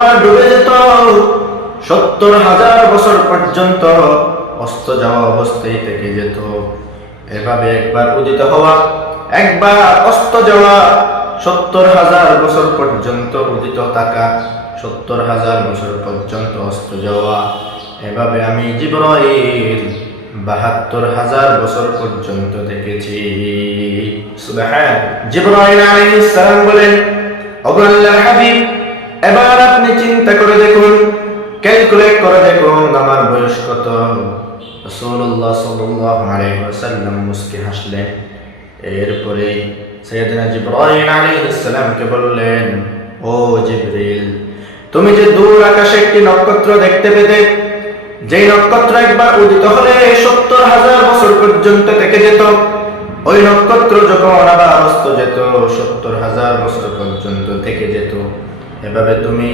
ডুবে যেত 70,000 বছর পর্যন্ত অস্ত যাওয়া অবস্থায় থেকে যেত। এভাবে একবার উদিত হওয়া, একবার অস্ত যাওয়া, 70,000 বছর পর্যন্ত উদিত থাকা, 70,000 বছর পর্যন্ত অস্ত যাওয়া। এভাবে আমি জিবরাইল 72,000 বছর পর্যন্ত দেখেছি। সুবহান। জিবরাইল আলাইহিস সালাম বলেন, ওগো আল্লাহর হাবিব, এবার আপনি চিন্তা করে দেখুন, ক্যালকুলেট করে দেখুন আমার বয়স কত। রাসূলুল্লাহ সাল্লাল্লাহু আলাইহি ওয়াসাল্লাম মুস্কি হাসলেন। এরপরে সাইয়েদনা জিবরাইল আলাইহিস সালামকে বললেন, ও জিবরিল, তুমি যে দূর আকাশে একটি নক্ষত্র দেখতে পেতে, যেই নক্ষত্র একবার উদিত হলে 70,000 বছর পর্যন্ত থেকে যেত, ওই নক্ষত্র যখন আবার অস্ত যেত 70,000 বছর পর্যন্ত থেকে যেত। এভাবে তুমি